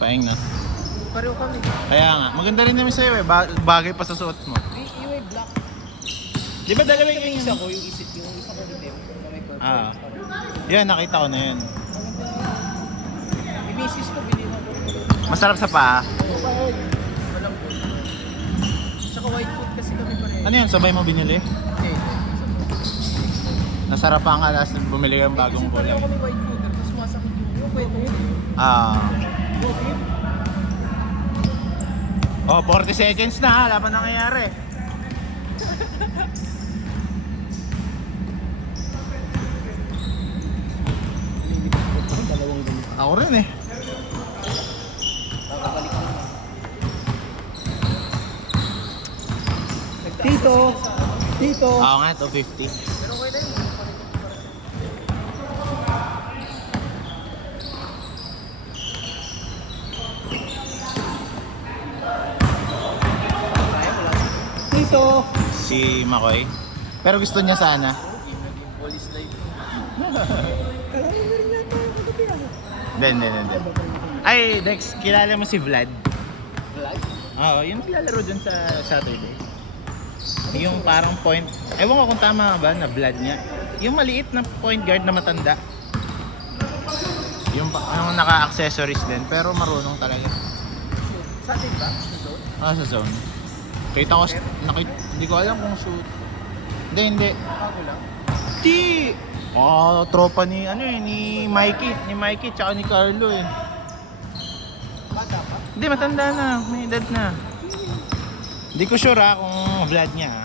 Paing na. Pareho kami. Kaya nga, maganda rin naman sa'yo eh. Bagay pa sa suot mo. Yung may black. Di ba dalawa Yung yung isa ko, yung isa ko itim. Na may purple. Ah. Yan, nakita ko na yun. Yung misis ko, binili ko. Masarap sa paa. Walang po. Tsaka white food kasi kami pareho. Ano yun, sabay mo binili? Okay. Nasarap pa nga last bumili kang bagong Kasi pareho kulay. kami white food. Tapos sumasakit yung kwento yun. Ah. Oh, 40 seconds na ha, wala pa nangyayari. Dalawang ganito. Ako rin eh. Kakabalik na. Tito! Tito! Ako nga, 250. Pero okay na yun. Tito! Si Makoy. Pero gusto niya sana. Police light. Hindi. Ay, Dex, kilala mo si Vlad? Vlog? Oo, yung naglalaro dun sa Saturday. Yung parang point, ewan ko kung tama ba na Vlad niya. Yung maliit na point guard na matanda. Yung naka-accessories din, pero marunong talaga. Sa atin ba? Sa zone. Kita ko, hindi ko alam kung shoot. Hindi. Ako lang. Di! Tropa ni, ni Mikey, tsaka ni Carlo eh. Bata pa? Hindi, matanda na, may edad na. Hindi ko sure kung Vlad niya ha.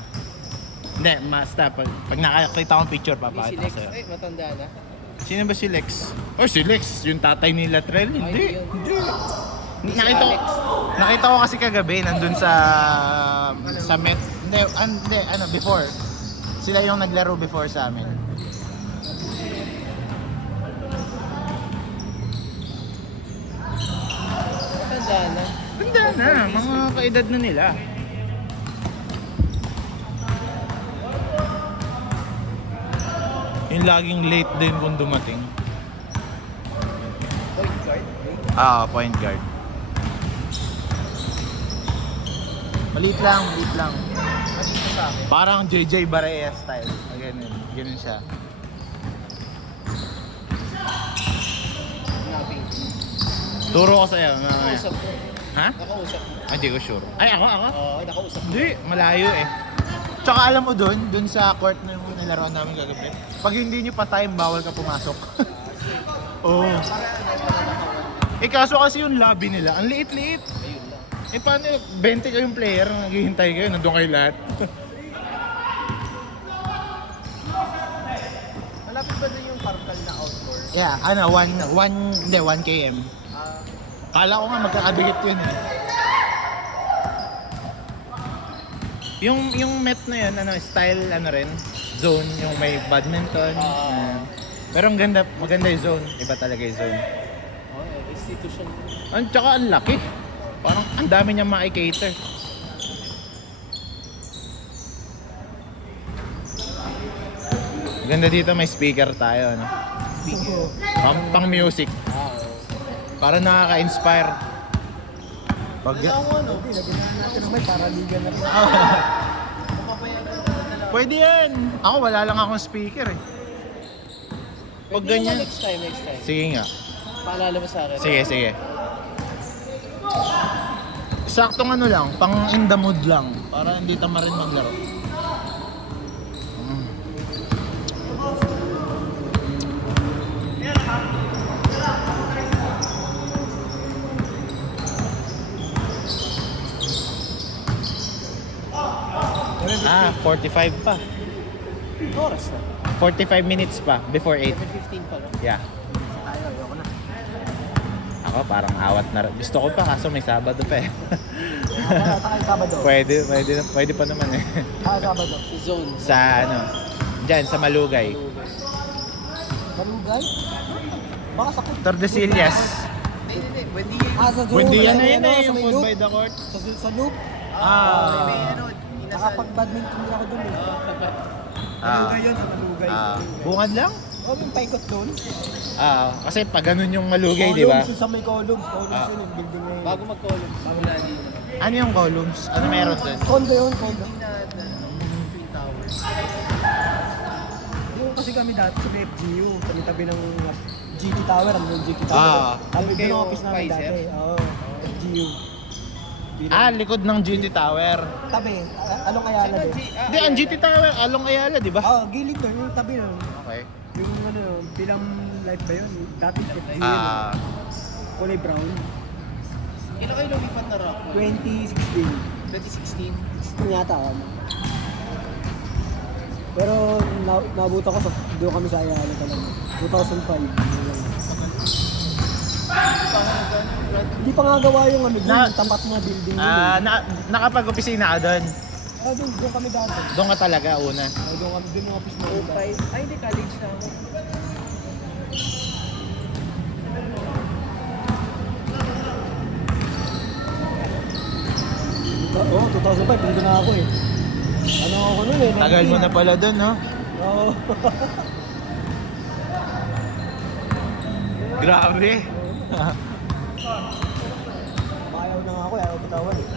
Hindi, basta pag nakakita akong picture, Si papakita ko Lex, sa'yo. ay matanda na. Sino ba si Lex? Or si Lex, yung tatay ni Latrell? Hindi. yun. Hindi. Si Nakita ko, Alex. nakita ko kasi kagabi, nandun sa Met. Hindi, before. Sila yung naglaro before sa amin. Matanda na. Ganda na, mga kaedad na nila. Yung laging late din kung dumating. Point guard? Point guard. Maliit lang. Matito sa akin. Parang JJ Barea style. Ganun siya. Nothing. Turo ko sa'yo. Nakausap ko. Ha? Nakausap ko. Hindi ko sure. Ay, ako? Oo, nakausap ko. Hindi, malayo eh. Tsaka alam mo dun sa court na yung nilaruan namin kagabi, pag hindi nyo pa time, bawal ka pumasok. Oo. Eh kaso kasi yung lobby nila, ang liit-liit. Ayun lang. Eh paano, 20 kayong player, naghihintay kayo, nandun kayo lahat. Malapit ba doon yung parkal na outdoor? Yeah, 1 km. Kala ko nga magkakadikit yun eh. Yung Met na yun, style rin, zone, yung may badminton. Pero maganda yung zone. Iba talaga yung zone. Institution. Tsaka ang laki. Parang ang dami niyang maki-cater. Maganda dito, may speaker tayo, no? Speaker. Pang music. Para nakaka-inspire. Pag... Natin naman para liga na rin. Pwede yan. Ako, wala lang akong speaker eh. Pag Pwede ganyan. naman next time. Sige nga. Paalala mo sa akin. Sige. Saktong lang, pang in the mood lang. Para hindi tama rin maglaro. Ah, 45 pa. Oras na. 45 minutes pa before 8. 7:15 pa lang. Yeah. Ayoko na. Ako parang awat na. Gusto ko pa kaso may Sabado pa eh. Sabado. Pwede pa naman eh. Sabado. Sa zone. Sa diyan sa Malugay. Malugay? Baka sa Tordesillas. Hindi. Pwede Sa zone. Buendia na Sa yun ano, eh, sa yung may food loop. by the court. Sa loop. Ah. Nakapag-badminton din ako dun eh. Ah. Malugay yun, sa Malugay. Bungad lang? Oh, yung paikot doon. Kasi pag ganun yung malugay, di ba? Columns yung sa may columns. Columns Ah. yun yung building na yun. Bago mag-column, wala dito. Ano yung columns? Ano meron dun? Condo yun, condo. Twin Towers. Yung kasi kami dati sa FGU, tabi-tabi ng GT Tower, ano yung GT Tower? Ah. Tabi Kayo, ng office namin Pfizer? dati. Oo, FGU. Likod ng GT Tower. Tabi, Along Ayala din. Hindi, ang GT Tower, Along Ayala, di ba? Oo, gilid doon, yung tabi nun. Okay. Yung ano, bilang life ba yun? Dati FGU yun. Ah, Kulay brown. Kailan kayo lumipat na rock? 2016. 2016. Gusto yata ako. Pero nabuta ko sa doon kami sa Ayala talaga. 2005. Hindi pa nga gawa yung ano, Na- yung tapat na building yun. nakapag-opisina ka doon. Doon kami dati. Doon ka talaga una. Doon kami, doon yung office na yun. Ay, hindi, college na ako. Oo, 2005, doon na ako eh. Ano ako nun eh. Tagal mo na pala doon, no? Oo. Grabe. Mayaw na nga ako, ayaw bitawan eh.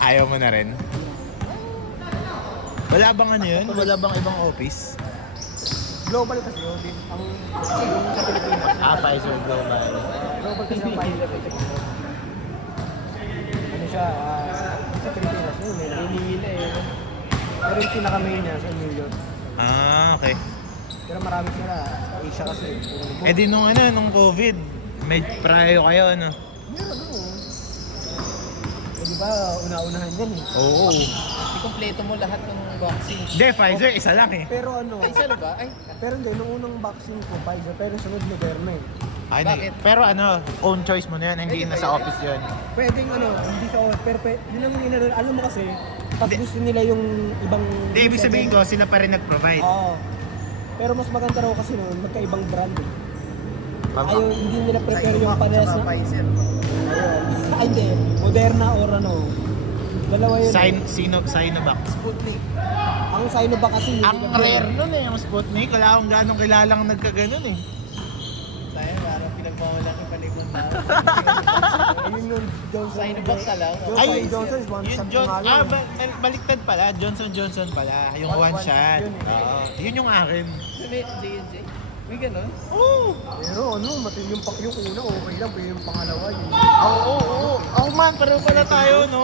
Ayaw mo na rin? Wala bang ano yun? Wala bang ibang office? Global kasi yun. Yung sa Pilipinas. Pfizer Global. Global kasi ng Pfizer. Ano siya, sa Pilipinas yun, may Manila eh. Pero yung pinaka-main niya sa New York. Okay. Pero marami sila, sa Asia kasi. Eh di nung COVID, may prayo kayo, ano? Meron ano. Eh di ba, una-unahan yan eh. Oo. I-kompleto mo lahat ng vaccine. Hindi, Pfizer, isa lang eh. Pero ano, Ay, saan ba? Ay, pero hindi, nung unang vaccine ko, Pfizer, pero sunod Moderna eh. Ay, Bakit? Pero ano, own choice mo na yun, hindi na sa office yun. Pwedeng ano, hindi sa pero yun ang inano, alam mo kasi, pag gusto nila yung ibang... Hindi, ibig sabihin ko, sila pa rin nag-provide. Oo. Pero mas maganda raw kasi noon, magkaibang brand eh. Ayaw, hindi nila prepare yung parehas na... Pfizer. Ayun. Ay, hindi. Moderna or ano. Dalawa yun. Sinovac. Sputnik. Ang Sinovac kasi... hindi Ang ka- rare nun eh, yung Sputnik. Wala akong gano'ng kilalang nagkaganon eh. Tayo, parang pinagpawalan yung panibon na. Ayun yung Johnson. Sinovac ka lang. Johnson is one shot na lang. Baliktad pala. Johnson pala. Yung one shot. yun eh. Oo. Yun yung akin. May J&J. May gano'n? Oo. Pero ano, yung una, okay lang. Pero yung pangalawa, yun. Oo. Ako man, pareho pala tayo, no?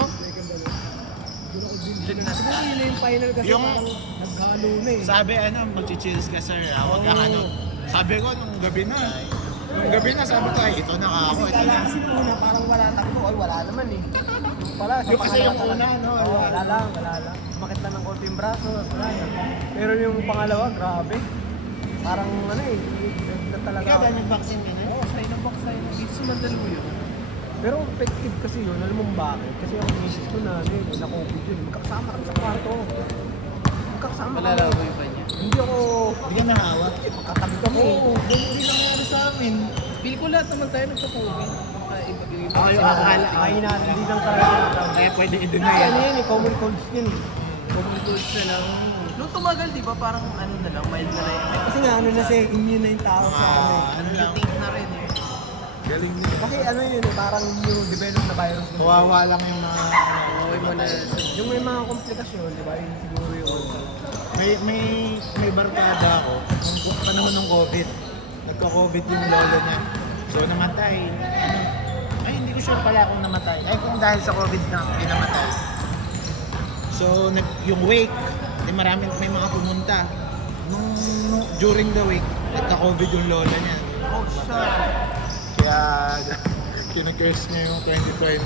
Siguro yun na yung final kasi Yung- parang naghalo na eh. Sabi, mag-chills ka, sir. Huwag kang ano. Sabi ko, nung gabi na. Nung gabi na, sabi ko, ay, ito na ka ako. Kasi Ito kala na. kasi una, parang wala takbo. Ay, wala naman eh. Pala, sa Yung kasi pangalawa yung una, talaga. no? Oo, wala lang. Sumakit lang ng konti yung braso. Wala na. Pero yung pangalawa, grabe. Parang ano eh, na talaga. Ikaw ba nag-vaccine ka na? Oo, Sinovac. Dito sa Mandaluyong. Pero effective kasi yun, alam mo bakit? Kasi ang misis ko na, na-COVID yun. Magkakasama kami sa kwarto. Magkakasama kami. Malalago yung kanya. Hindi ako, Hindi ka nahawak. magkatabi kami. Oo, ganun din nangyari sa amin. Feel ko lahat naman tayo nagka-COVID. Yung iba Ay, kasi akala. Ay, hindi lang tayo. Kaya pwede Kasi i-deny. ano yan eh, common colds yun eh. Communicates na lang. Nung tumagal, di ba, parang ano na lang, mild na lang. Kasi nga ano na siya, immune na yung tao sa ano eh. Ano lang. Mutate na rin eh. Galing niya. Kasi ano yun eh, parang new develop na virus. yun. Kawawa lang yung mga... Okay mo na. Yung may mga komplikasyon, di ba? Yun siguro yung... May barkada ako nung panahon ng COVID. Nagka-COVID yung lolo niya. So namatay. Ano? Ay, hindi ko sure pala kung namatay. Ay, kung dahil sa COVID na namatay. So yung wake, may mga pumunta. During the wake, nagka-COVID yung lola niya. Oh, shit. Kaya kinag-curse niya yung 2020.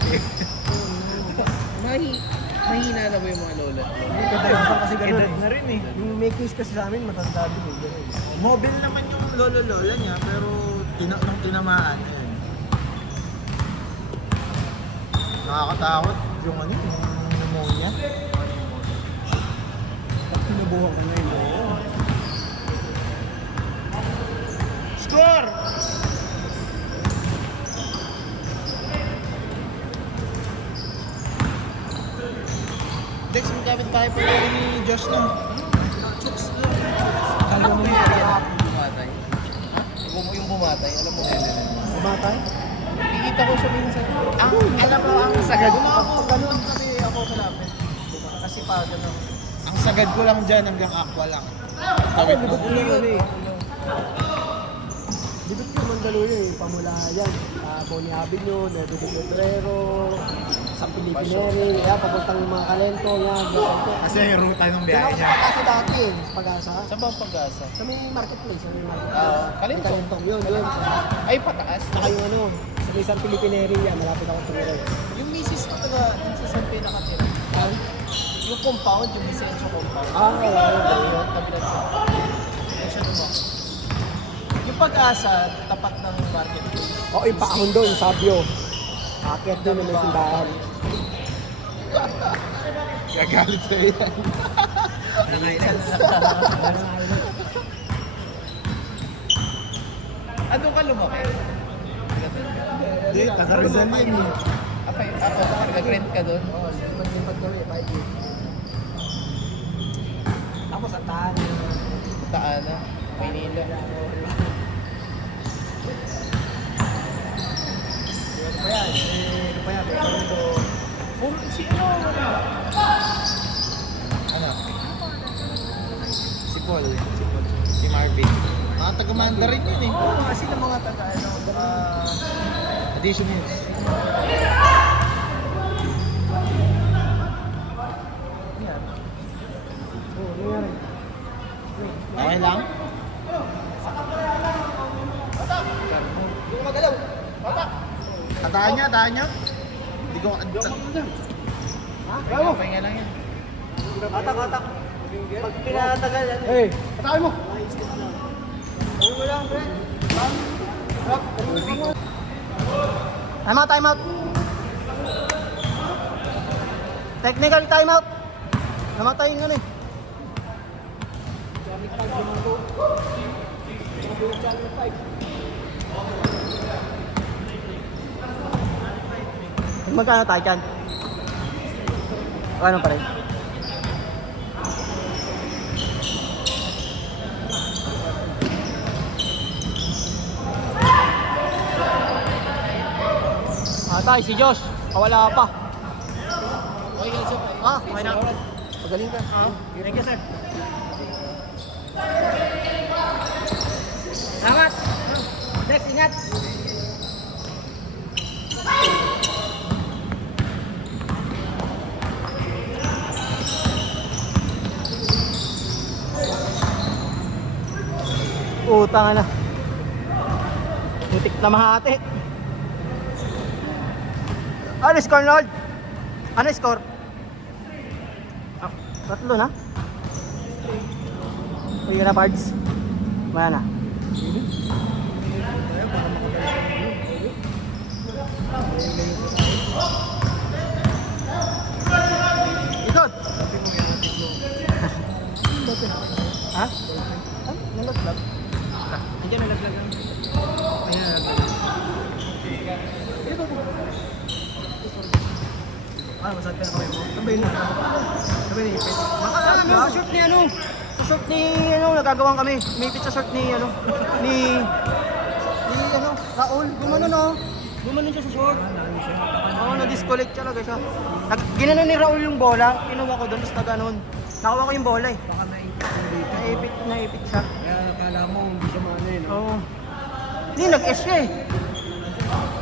Mahina na ba yung mga lola? Yung kadalasan kasi ganun Edad eh. na rin eh. Yung may case kasi sa amin, matanda din eh. Ganun. Mobile naman yung lolo-lola niya, pero nung tinamaan, ayun. Nakakatakot yung ano, yung pneumonia. Pag pinubuhan ka na yun, oo. Score! Dex, magkapit tayo pa rin ni Josh na. Kala Yung bumatay, alam mo kaya Bumatay? Kikita ko siya minsan. Alam mo, ang sagad. Wala ako, ganun kami ako malapit. Kasi pa, ganun. Ang sagad ko lang dyan hanggang aqua lang. Ako, libot ko yun eh. Libot ko Mandaluyong eh. Pamula yan. Boni Avenue, Nuevo de Pedrero, San Felipe Neri, papuntang mga Kalento, yan. Kasi yung ruta ng Yan biyahe ako sa niya. Pag-asa dati eh. Sa Pag-asa. Saan ba ang pag-asa? Sa may marketplace. Sa may marketplace. Kalento. Kalentong yun. Ay, pataas. Saka yung ano, sa may San Felipe Neri yan. Malapit ako tumira. Yung misis ko taga, yung sa San Pedro nakatira. Yung compound, yung Vicencio compound. Wala. Yung tabi lang siya. Yung siya lumaki. Yung pag-asa, tapat ng marketplace. Oo, yung paahon doon, Sabio. Akit doon na may simbahan. Gagalit sa'yo yan. Doon ka lumaki? Hindi, taga-Rizal yan eh. Ako, nag-rent ka doon? Oo, lipat kami, 5 years. Tapos ang tahan na. Taana, Maynila. Ano pa yan? Ano pa yan? Si ano? Ano? Si Paul. Si Marvin. Mga taga-Mandarin yun eh. Oo, kasi ng mga taga, Additionals. yan. Oo, nangyari. Okay lang? Yung magalaw. Tataan niya. Hindi ko... Bravo! Pahinga lang yan. Atak. Pag pinatagal yan. Hey! Atakin mo! Ano mo lang, Brent? Time out. Technical time out. Namatay yung ano eh. Magkano tayo dyan? Ano pa rin? Tayo si Josh. Wala pa. Okay, guys. Okay na. Magaling ka. Thank you, sir. Salamat. Next, ingat. Utang na. Butik na mahati. Ano score, Lord? Ano score? Tatlo na? Uy, yun na, Pards. Wala na. Ikot! Ha? Nalaglag. Hindi nalaglag. Ayan, nalaglag. Masad ka na kami mo. Sabay na. Sabay na ipit. Makasama mo sa short ni ano? Sa short ni ano, nagagawang kami. Umipit sa short ni ano, ni ano, Raul. Gumano no? Gumano siya sa short. Oo, na-disconnect talaga siya. Ginano ni Raul yung bola, kinuha ko doon, tapos nag-anon. Nakuha ko yung bola eh. Baka naipit. Naipit siya. Kaya akala mo hindi siya maano eh, no? Oo. Hindi, nag-S siya eh.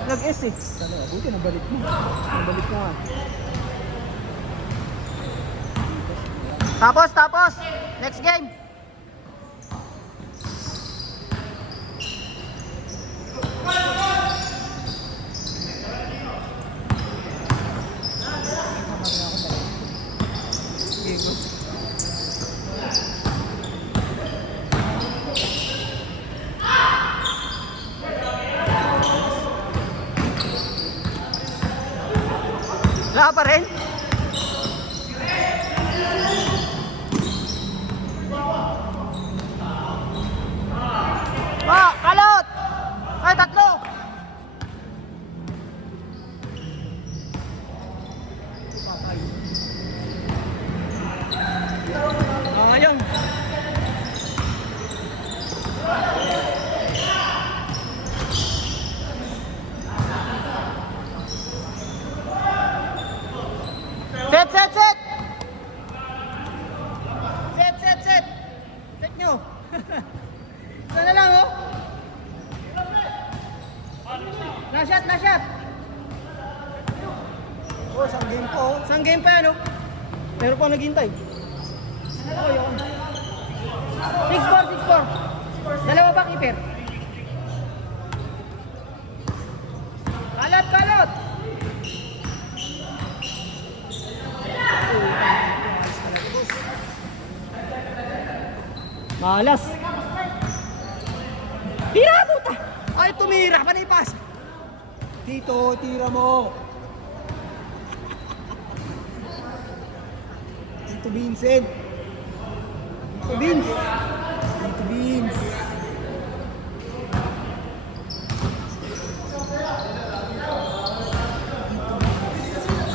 Nag-S eh. Talaga, buti nabalik mo. Nabalik mo nga. Tapos. Next game. Wala pa rin? Kalot! Ay, tatlo! Ngayon. game pa yan, oh. Meron pa naghintay. Okay, yun. 6-4. Dalawa pa, keeper. Kalot! Malas. Tira, puta! Ay, tumira. Panipas. Tito, tira mo. Tito Vincent. Tito Vince. Tito Vince.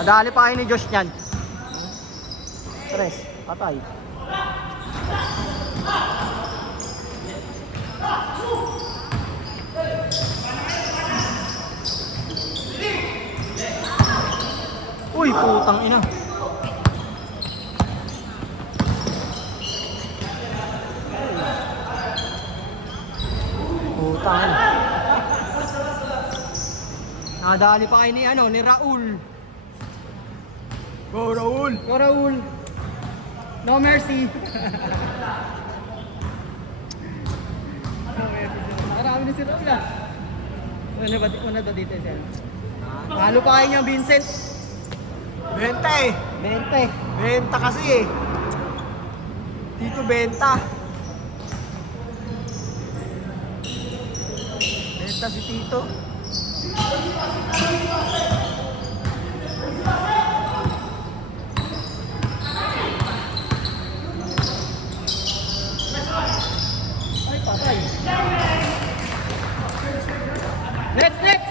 Nadali pa kayo ni Josh niyan. Tres. Patay. Uy, putang ina. Putang ina. Nadali pa kayo ni Raul. Go, Raul. Go Raul. No mercy. Marami na si Raul ah. Una ba dito siya? Halo pa kayo niya, Vincent. Benta eh. 20. Benta kasi eh. Tito benta. Benta si Tito. Ay, patay. Next!